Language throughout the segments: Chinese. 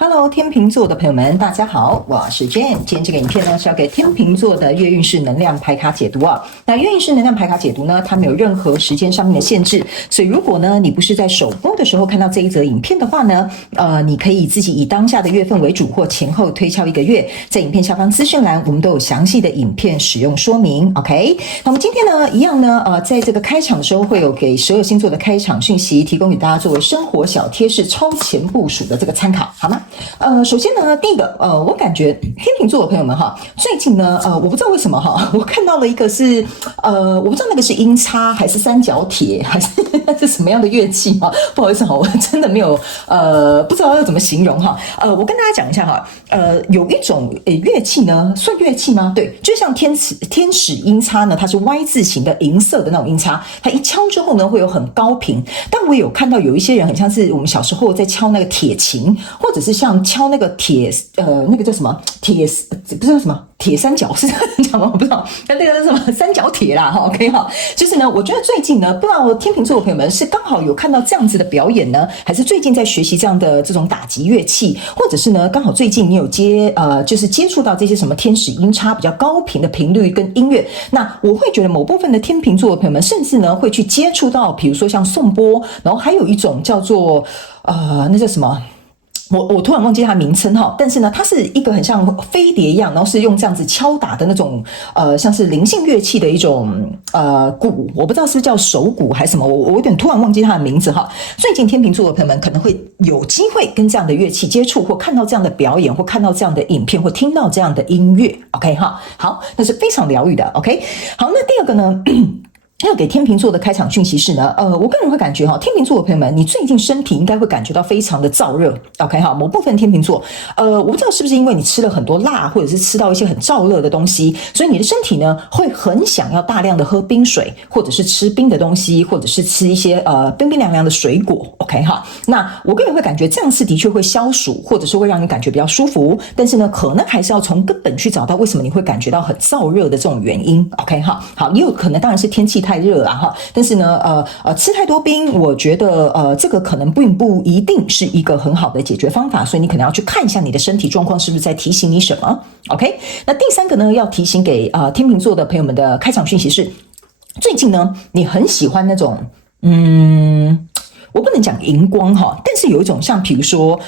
Hello，天秤座的朋友们，大家好，我是 Jane。今天这个影片呢是要给天秤座的月运势能量牌卡解读啊。那月运势能量牌卡解读呢，它没有任何时间上面的限制，所以如果呢你不是在首播的时候看到这一则影片的话呢，你可以自己以当下的月份为主，或前后推敲一个月。在影片下方资讯栏，我们都有详细的影片使用说明。OK， 那么今天呢，一样呢，在这个开场的时候会有给所有星座的开场讯息，提供给大家作为生活小贴士、超前部署的这个参考，好吗？首先呢，第一个，我感觉天秤座的朋友们哈，最近呢，我不知道为什么哈，我看到了一个是，我不知道那个是音叉还是三角铁还是是什么样的乐器哈，不好意思哈，我真的没有不知道要怎么形容哈，我跟大家讲一下哈，有一种乐器呢，算乐器吗？对，就像天使音叉呢，它是 Y 字形的银色的那种音叉，它一敲之后呢，会有很高频，但我有看到有一些人很像是我们小时候在敲那个铁琴，或者是像敲那个那个叫什么不知道什么铁三角是这样讲吗？我不知道，那个是什么三角铁啦哈 ，OK 哈，就是呢，我觉得最近呢，不知道天秤座的朋友们是刚好有看到这样子的表演呢，还是最近在学习这样的这种打击乐器，或者是呢，刚好最近你有就是接触到这些什么天使音叉比较高频的频率跟音乐，那我会觉得某部分的天秤座的朋友们，甚至呢会去接触到，比如说像颂钵，然后还有一种叫做那叫什么？我突然忘记它名称哈，但是呢，它是一个很像飞碟一样，然后是用这样子敲打的那种像是灵性乐器的一种鼓，我不知道是不是叫手鼓还是什么，我有点突然忘记它的名字哈。最近天秤座的朋友们可能会有机会跟这样的乐器接触，或看到这样的表演，或看到这样的影片，或听到这样的音乐 ，OK 哈，好，那是非常疗愈的 ，OK。好，那第二个呢？要给天秤座的开场讯息是呢，我个人会感觉哈，天秤座的朋友们，你最近身体应该会感觉到非常的燥热 ，OK 哈，某部分天秤座，我不知道是不是因为你吃了很多辣，或者是吃到一些很燥热的东西，所以你的身体呢会很想要大量的喝冰水，或者是吃冰的东西，或者是吃一些冰冰凉凉的水果 ，OK 哈，那我个人会感觉这样是的确会消暑，或者是会让你感觉比较舒服，但是呢，可能还是要从根本去找到为什么你会感觉到很燥热的这种原因 ，OK 哈，好，也有可能当然是天气太热啦哈，但是呢，吃太多冰，我觉得这个可能并不一定是一个很好的解决方法，所以你可能要去看一下你的身体状况是不是在提醒你什么 ，OK？ 那第三个呢，要提醒给天秤座的朋友们的开场讯息是，最近呢，你很喜欢那种我不能讲荧光哈，但是有一种像比如说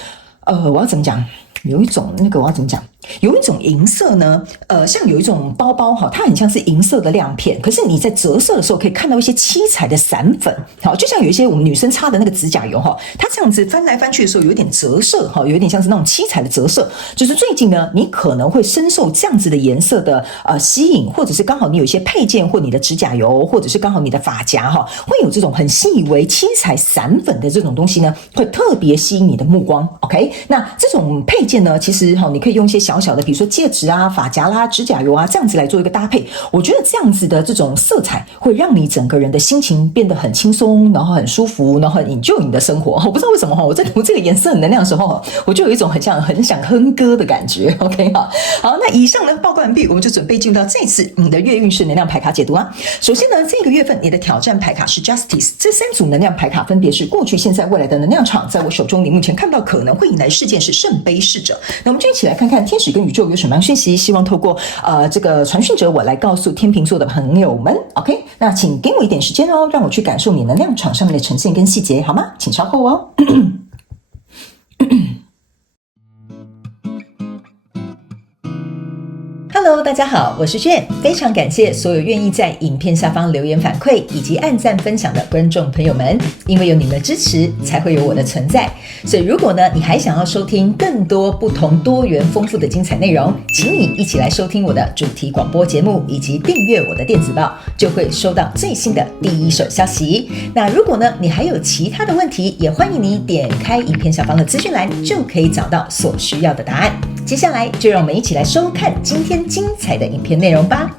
我要怎么讲？有一种那个我要怎么讲？有一种银色呢，像有一种包包哈，它很像是银色的亮片，可是你在折射的时候可以看到一些七彩的散粉，好，就像有一些我们女生擦的那个指甲油哈，它这样子翻来翻去的时候有点折射哈，有点像是那种七彩的折射，就是最近呢，你可能会深受这样子的颜色的吸引，或者是刚好你有一些配件或你的指甲油，或者是刚好你的发夹哈，会有这种很细微七彩散粉的这种东西呢，会特别吸引你的目光 ，OK？ 那这种配件呢，其实你可以用一些小小的，比如说戒指啊、发夹啦、指甲油啊，这样子来做一个搭配。我觉得这样子的这种色彩，会让你整个人的心情变得很轻松，然后很舒服，然后很 enjoy 你的生活。我不知道为什么我在读这个颜色能量的时候，我就有一种很想哼歌的感觉。OK 哈，好，那以上呢报告完毕，我们就准备进入到这次你的月运势能量牌卡解读啊。首先呢，这个月份你的挑战牌卡是 Justice， 这三组能量牌卡分别是过去、现在、未来的能量场。在我手中，你目前看到可能会引来事件是圣杯侍者。那我们就一起来看看天使跟宇宙有什么样讯息，希望透过这个传讯者我来告诉天秤座的朋友们 OK， 那请给我一点时间哦，让我去感受你能量场上面的呈现跟细节好吗？请稍后哦Hello， 大家好，我是Jane，非常感谢所有愿意在影片下方留言反馈以及按赞分享的观众朋友们，因为有你们的支持，才会有我的存在。所以如果呢，你还想要收听更多不同多元丰富的精彩内容，请你一起来收听我的主题广播节目，以及订阅我的电子报，就会收到最新的第一手消息。那如果呢，你还有其他的问题，也欢迎你点开影片下方的资讯栏，就可以找到所需要的答案。接下来就让我们一起来收看今天精彩的影片内容吧。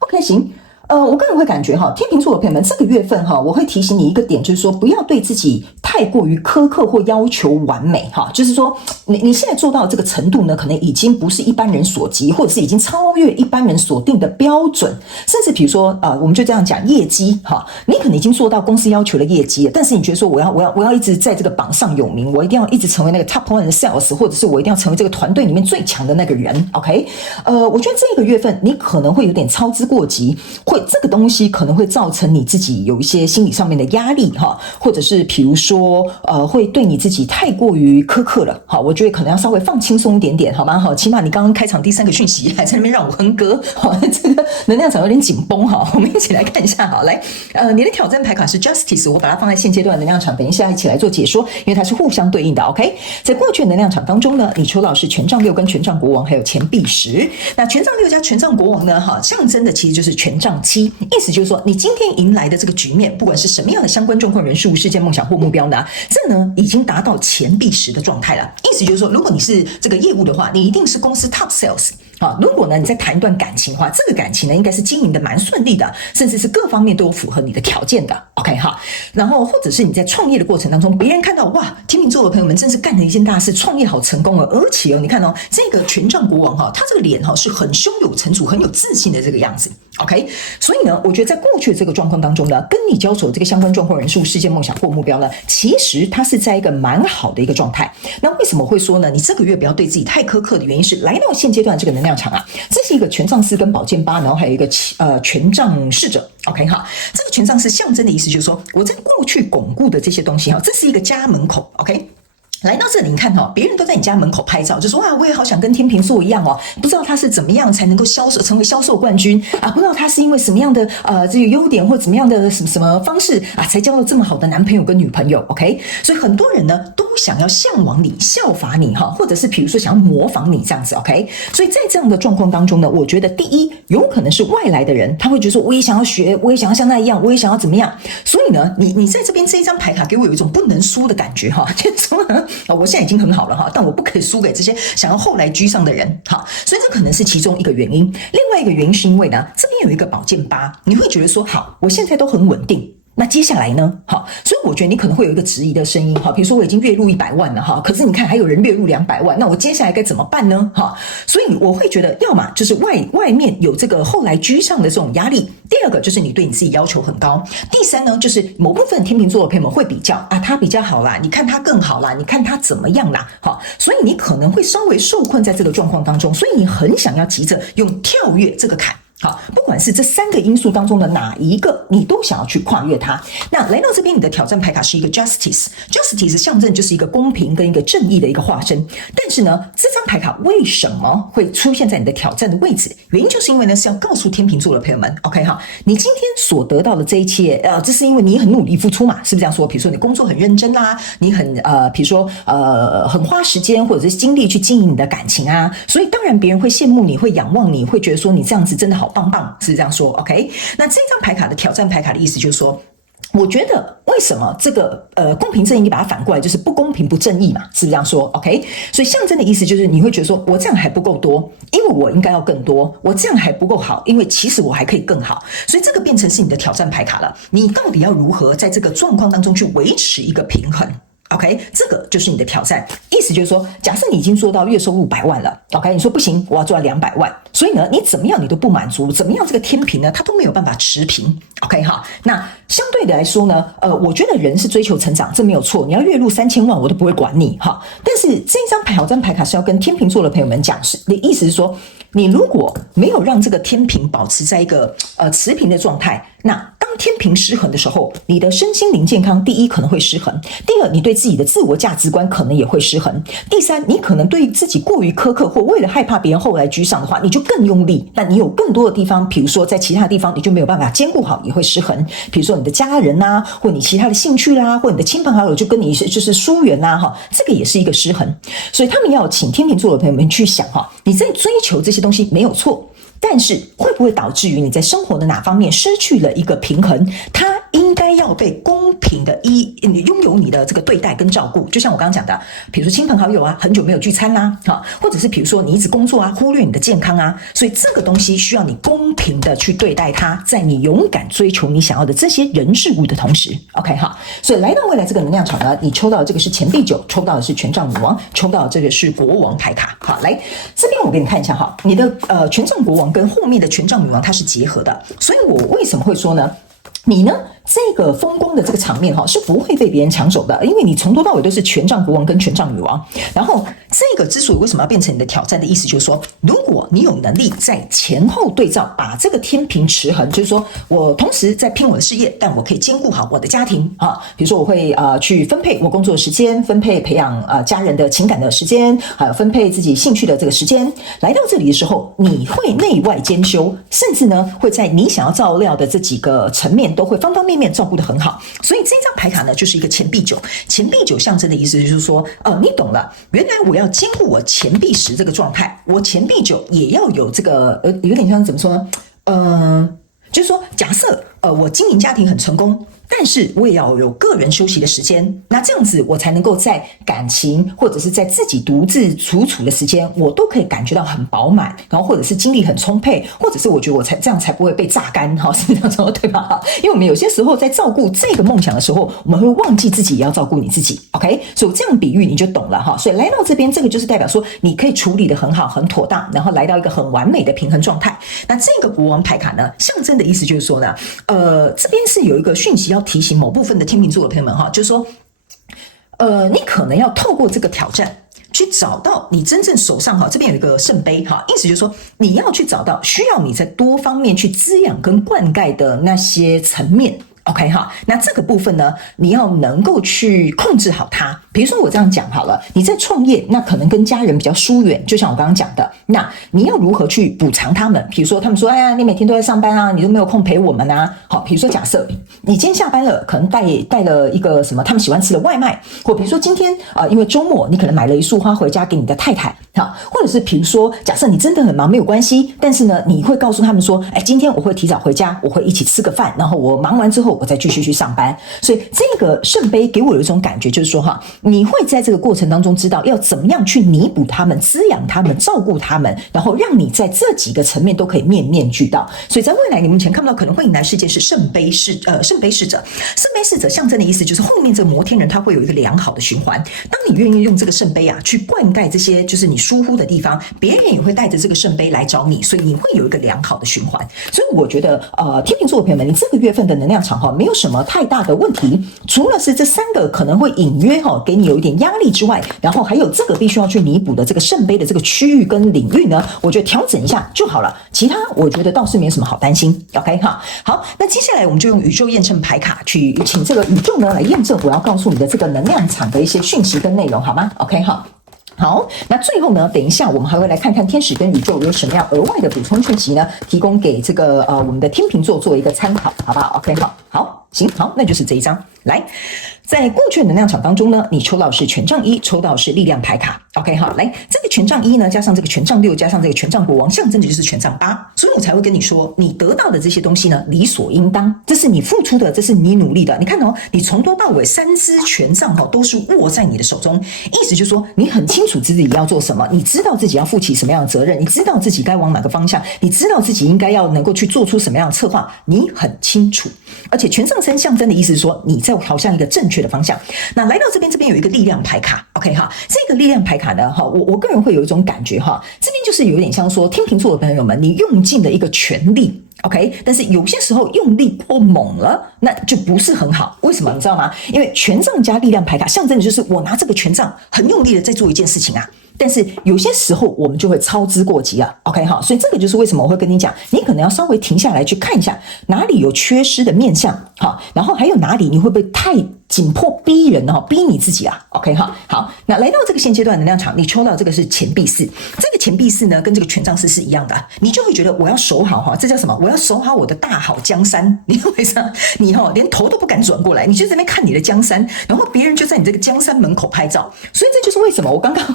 OK， 行。我个人会感觉哈，天秤座的朋友们，这个月份哈，我会提醒你一个点，就是说不要对自己太过于苛刻或要求完美哈，就是说你现在做到这个程度呢，可能已经不是一般人所及，或者是已经超越一般人所定的标准，甚至比如说我们就这样讲业绩哈，你可能已经做到公司要求的业绩了，但是你觉得说我要一直在这个榜上有名，我一定要一直成为那个 top one 的 sales， 或者是我一定要成为这个团队里面最强的那个人 ，OK？ 我觉得这个月份你可能会有点操之过急，这个东西可能会造成你自己有一些心理上面的压力哈，或者是比如说会对你自己太过于苛刻了，好，我觉得可能要稍微放轻松一点点，好吗？好，起码你刚刚开场第3个讯息还在那边让我哼歌，好，这个能量场有点紧绷哈，我们一起来看一下哈，来，你的挑战牌卡是 Justice， 我把它放在现阶段的能量场，等一下一起来做解说，因为它是互相对应的 ，OK？ 在过去的能量场当中呢，你抽到是权杖6跟权杖国王，还有钱币10，那权杖6加权杖国王呢，哈，象征的其实就是权杖7，意思就是说你今天迎来的这个局面，不管是什么样的相关状况、人数、事件、梦想或目标呢，这呢已经达到钱币10的状态了。意思就是说，如果你是这个业务的话，你一定是公司 top sales。好，如果呢你在谈一段感情的话，这个感情呢应该是经营的蛮顺利的，甚至是各方面都有符合你的条件的 ，OK 哈。然后或者是你在创业的过程当中，别人看到哇，天秤座的朋友们真是干了一件大事，创业好成功了，而且你看这个权杖国王他这个脸是很胸有成竹、很有自信的这个样子 ，OK。所以呢，我觉得在过去的这个状况当中呢，跟你交手的这个相关状况、人数、事件、梦想或目标呢，其实它是在一个蛮好的一个状态。那为什么会说呢？你这个月不要对自己太苛刻的原因是，来到现阶段这个能量场啊，这是一个权杖4跟宝剑8，然后还有一个权杖侍者 ，OK 哈。这个权杖4象征的意思就是说，我在过去巩固的这些东西这是一个家门口 ，OK。来到这里，你看别人都在你家门口拍照，就说哇，我也好想跟天秤座一样不知道他是怎么样才能够成为销售冠军啊？不知道他是因为什么样的这个优点或怎么样的什么方式才交了这么好的男朋友跟女朋友 ？OK， 所以很多人呢都想要向往你、效法你或者是比如说想要模仿你这样子 ，OK？ 所以在这样的状况当中呢，我觉得第一有可能是外来的人，他会觉得说我也想要学，我也想要像他一样，我也想要怎么样。所以呢，你在这边这一张牌卡给我有一种不能输的感觉就是说我现在已经很好了但我不可以输给这些想要后来居上的人所以这可能是其中一个原因。另外一个原因是因为呢，这边有一个宝剑8，你会觉得说好，我现在都很稳定。那接下来呢？所以我觉得你可能会有一个质疑的声音比如说我已经月入100万了可是你看还有人月入200万，那我接下来该怎么办呢？所以我会觉得，要么就是外面有这个后来居上的这种压力，第二个就是你对你自己要求很高，第三呢，就是某部分天秤座的朋友们会比较他比较好啦，你看他更好啦，你看他怎么样啦所以你可能会稍微受困在这个状况当中，所以你很想要急着用跳跃这个坎。好，不管是这3个因素当中的哪一个，你都想要去跨越它。那来到这边，你的挑战牌卡是一个 Justice 象征就是一个公平跟一个正义的一个化身。但是呢，这张牌卡为什么会出现在你的挑战的位置？原因就是因为呢，是要告诉天秤座的朋友们 ，OK 你今天所得到的这一切，这是因为你很努力付出嘛，是不是这样说？比如说你工作很认真啦，你很比如说很花时间或者是精力去经营你的感情啊，所以当然别人会羡慕你，会仰望你，会觉得说你这样子真的好棒棒，是这样说 ，OK？ 那这张牌卡的挑战牌卡的意思就是说，我觉得为什么这个公平正义，你把它反过来就是不公平不正义嘛，是不是这样说 ？OK？ 所以象征的意思就是你会觉得说我这样还不够多，因为我应该要更多；我这样还不够好，因为其实我还可以更好。所以这个变成是你的挑战牌卡了。你到底要如何在这个状况当中去维持一个平衡？ OK， 这个就是你的挑战，意思就是说，假设你已经做到月收入100万了 ，OK， 你说不行，我要做到200万，所以呢，你怎么样你都不满足，怎么样这个天平呢，它都没有办法持平 ，OK 那相对的来说呢，我觉得人是追求成长，这没有错，你要月入3000万我都不会管你但是这一张挑战牌卡是要跟天秤座的朋友们讲，的意思是说，你如果没有让这个天平保持在一个持平的状态，那当天平失衡的时候，你的身心灵健康第一可能会失衡，第二你对自己的自我价值观可能也会失衡，第三你可能对自己过于苛刻，或为了害怕别人后来居上的话，你就更用力，那你有更多的地方，比如说在其他地方你就没有办法兼顾好，也会失衡，比如说你的家人啊，或你其他的兴趣啦，或你的亲朋好友就跟你就是疏远啦这个也是一个失衡。所以他们要请天秤座的朋友们去想你在追求这些东西没有错，但是会不会导致于你在生活的哪方面失去了一个平衡？它应应该要被公平的拥有你的这个对待跟照顾。就像我刚刚讲的，比如说亲朋好友啊，很久没有聚餐啦，或者是比如说你一直工作啊，忽略你的健康啊，所以这个东西需要你公平的去对待它，在你勇敢追求你想要的这些人事物的同时 ，OK 哈。所以来到未来这个能量场呢，你抽到的这个是钱币9，抽到的是权杖女王，抽到的这个是国王牌卡。好，来这边我给你看一下哈，你的权杖国王跟后面的权杖女王它是结合的，所以我为什么会说呢？你呢，这个风光的这个场面是不会被别人抢走的，因为你从头到尾都是权杖国王跟权杖女王。然后这个之所以为什么要变成你的挑战的意思，就是说，如果你有能力在前后对照，把这个天平持衡，就是说我同时在拼我的事业，但我可以兼顾好我的家庭啊。比如说我会去分配我工作的时间，分配培养家人的情感的时间，还有分配自己兴趣的这个时间。来到这里的时候，你会内外兼修，甚至呢会在你想要照料的这几个层面都会方方面面照顾得很好。所以这张牌卡呢，就是一个钱币9。钱币9象征的意思就是说，你懂了，原来我要兼顾我钱币10这个状态，我钱币9也要有这个有点像怎么说呢？就是说，假设我经营家庭很成功，但是我也要有个人休息的时间，那这样子我才能够在感情或者是在自己独自处的时间，我都可以感觉到很饱满，然后或者是精力很充沛，或者是我觉得我这样才不会被榨干，是这样说对吧？因为我们有些时候在照顾这个梦想的时候，我们会忘记自己也要照顾你自己 ，OK？ 所以这样比喻你就懂了哈。所以来到这边，这个就是代表说你可以处理得很好，很妥当，然后来到一个很完美的平衡状态。那这个国王牌卡呢，象征的意思就是说呢，这边是有一个讯息要提醒某部分的天秤座的朋友们哈，就是说，你可能要透过这个挑战去找到你真正手上这边有一个圣杯哈，意思就是说你要去找到需要你在多方面去滋养跟灌溉的那些层面。OK 哈，那这个部分呢，你要能够去控制好它。比如说我这样讲好了，你在创业，那可能跟家人比较疏远，就像我刚刚讲的，那你要如何去补偿他们？比如说他们说，哎呀，你每天都在上班啊，你都没有空陪我们啊。好，比如说假设你今天下班了，可能带了一个什么他们喜欢吃的外卖，或比如说今天因为周末你可能买了一束花回家给你的太太，好，或者是比如说假设你真的很忙没有关系，但是呢你会告诉他们说，哎，今天我会提早回家，我会一起吃个饭，然后我忙完之后我再继续去上班。所以这个圣杯给我有一种感觉，就是说你会在这个过程当中知道要怎么样去弥补他们、滋养他们、照顾他们，然后让你在这几个层面都可以面面俱到。所以在未来你目前看不到可能会迎来世界是圣杯侍者。圣杯侍者象征的意思就是后面这个摩天人他会有一个良好的循环。当你愿意用这个圣杯去灌溉这些就是你疏忽的地方，别人也会带着这个圣杯来找你，所以你会有一个良好的循环。所以我觉得天秤座的朋友们，你这个月份的能量场没有什么太大的问题，除了是这3个可能会隐约给你有一点压力之外，然后还有这个必须要去弥补的这个圣杯的这个区域跟领域呢，我觉得调整一下就好了，其他我觉得倒是没有什么好担心。 OK 哈，好，那接下来我们就用宇宙验证牌卡去请这个宇宙呢来验证我要告诉你的这个能量场的一些讯息跟内容，好吗？ OK 哈。好，那最后呢，等一下我们还会来看看天使跟宇宙有什么样额外的补充讯息呢，提供给这个我们的天秤座做一个参考，好不好？ OK 好，行，好，那就是这一张。来，在过去的能量场当中呢，你抽到是权杖1，抽到是力量牌卡。OK 好，来，这个权杖1呢，加上这个权杖6，加上这个权杖国王，象征的就是权杖8，所以我才会跟你说，你得到的这些东西呢，理所应当，这是你付出的，这是你努力的。你看你从头到尾3支权杖都是握在你的手中，意思就是说，你很清楚自己要做什么，你知道自己要负起什么样的责任，你知道自己该往哪个方向，你知道自己应该要能够去做出什么样的策划，你很清楚。而且权杖3象征的意思是说，你在朝向一个正确的方向。那来到这边有一个力量牌卡 ，OK 哈，这个力量牌卡呢，我个人会有一种感觉这边就是有点像说天秤座的朋友们，你用尽了一个全力。OK， 但是有些时候用力过猛了，那就不是很好。为什么？你知道吗？因为权杖加力量牌卡象征的就是我拿这个权杖很用力的在做一件事情啊。但是有些时候我们就会操之过急了 ，OK 哈，所以这个就是为什么我会跟你讲，你可能要稍微停下来去看一下哪里有缺失的面向，好，然后还有哪里你会不会太紧迫逼人哈，逼你自己啊 ，OK 哈，好，那来到这个现阶段能量场，你抽到这个是钱币四，这个钱币四呢跟这个权杖四是一样的，你就会觉得我要守好哈，这叫什么？我要守好我的大好江山，你懂我意思吗？你连头都不敢转过来，你就在那边看你的江山，然后别人就在你这个江山门口拍照，所以这就是为什么我刚刚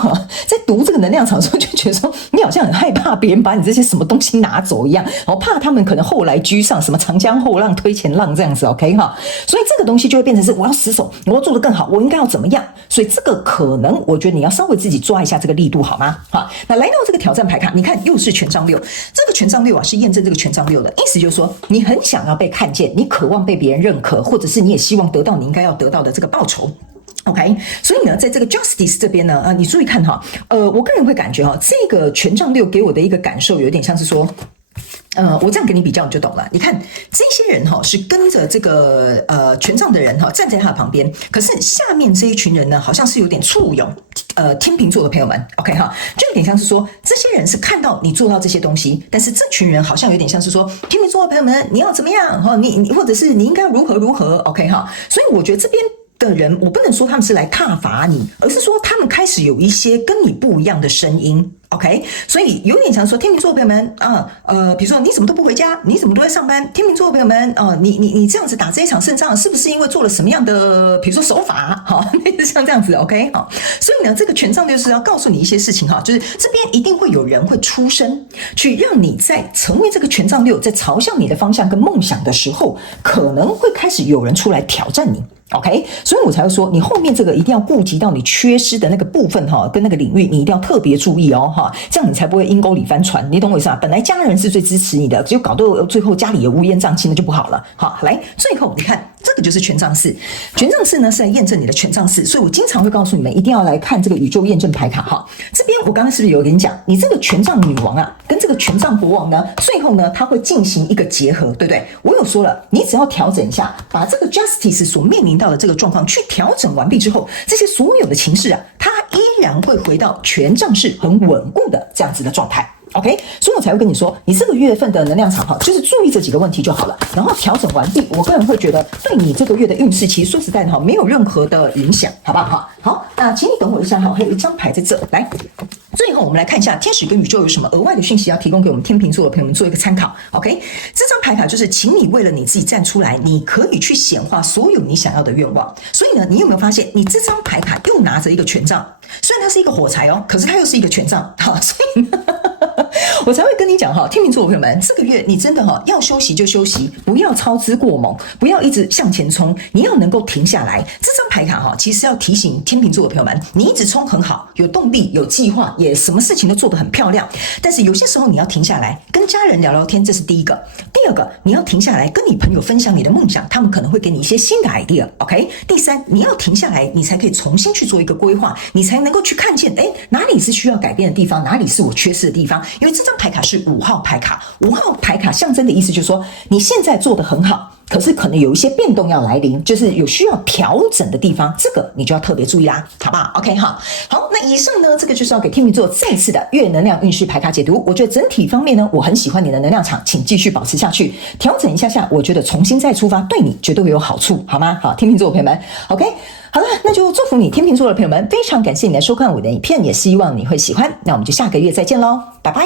在读这个能量场的时候就觉得说，你好像很害怕别人把你这些什么东西拿走一样，我怕他们可能后来居上，什么长江后浪推前浪这样子 ，OK 哈，所以这个东西就会变成是我要死守，我要做得更好，我应该要怎么样？所以这个可能我觉得你要稍微自己抓一下这个力度好吗？好，那来到这个挑战牌卡，你看又是权杖六，这个权杖六啊是验证这个权杖六的意思，就是说你很想要被看见，你渴望被别人认可，或者是你也希望得到你应该要得到的这个报酬。OK， 所以呢，在这个 Justice 这边呢，你注意看哈，我个人会感觉哈，这个权杖六给我的一个感受有点像是说。我这样跟你比较你就懂了。你看这些人是跟着这个权杖的人站在他的旁边，可是下面这一群人呢，好像是有点簇拥天秤座的朋友们 ，OK 哈，就有点像是说这些人是看到你做到这些东西，但是这群人好像有点像是说天秤座的朋友们，你要怎么样哈？你或者是你应该如何如何 ，OK 哈？所以我觉得这边的人，我不能说他们是来挞伐你，而是说他们开始有一些跟你不一样的声音。OK， 所以有点像说天秤座的朋友们比如说你怎么都不回家，你怎么都在上班？天秤座的朋友们你这样子打这一场胜仗，是不是因为做了什么样的，比如说手法？好，类似像这样子 ，OK， 好，所以呢，这个权杖就是要告诉你一些事情哈，就是这边一定会有人会出声，去让你在成为这个权杖六，在朝向你的方向跟梦想的时候，可能会开始有人出来挑战你。OK， 所以我才会说，你后面这个一定要顾及到你缺失的那个部分跟那个领域，你一定要特别注意这样你才不会阴沟里翻船，你懂我意思啊？本来家人是最支持你的，就搞到最后家里有乌烟瘴气，那就不好了。好，来，最后你看这个就是权杖四，权杖四呢是来验证你的权杖四，所以我经常会告诉你们一定要来看这个宇宙验证牌卡哈。这边我刚刚是不是有跟你讲，你这个权杖女王啊，跟这个权杖国王呢，最后呢它会进行一个结合，对不对？我有说了，你只要调整一下，把这个 Justice 所面临到的这个状况去调整完毕之后，这些所有的情势啊，它依然会回到权杖是很稳固的这样子的状态。OK， 所以我才会跟你说，你这个月份的能量场就是注意这几个问题就好了，然后调整完毕，我个人会觉得对你这个月的运势，其实说实在的没有任何的影响，好不好？好，那请你等我一下还有一张牌在这，来。最后我们来看一下天使跟宇宙有什么额外的讯息要提供给我们天秤座的朋友们做一个参考。OK， 这张牌卡就是请你为了你自己站出来，你可以去显化所有你想要的愿望。所以呢，你有没有发现你这张牌卡又拿着一个权杖，虽然它是一个火柴可是它又是一个权杖，好，所以我才会跟你讲天秤座的朋友们，这个月你真的要休息就休息，不要操之过猛，不要一直向前冲，你要能够停下来。这张牌卡其实要提醒天秤座的朋友们，你一直冲很好，有动力，有计划，也什么事情都做得很漂亮，但是有些时候你要停下来跟家人聊聊天，这是第一个。第二个，你要停下来跟你朋友分享你的梦想，他们可能会给你一些新的 idea。 OK， 第三，你要停下来，你才可以重新去做一个规划，你才能够去看见哪里是需要改变的地方，哪里是我缺失的地方。因为这张牌卡是5号牌卡，5号牌卡象征的意思就是说你现在做得很好，可是可能有一些变动要来临，就是有需要调整的地方，这个你就要特别注意啦，好不好 ？OK 好，那以上呢，这个就是要给天秤座再次的月能量运势牌卡解读。我觉得整体方面呢，我很喜欢你的能量场，请继续保持下去，调整一下，我觉得重新再出发，对你绝对会有好处，好吗？好，天秤座的朋友们 ，OK。好了，那就祝福你，天秤座的朋友们，非常感谢你来收看我的影片，也希望你会喜欢。那我们就下个月再见喽，拜拜。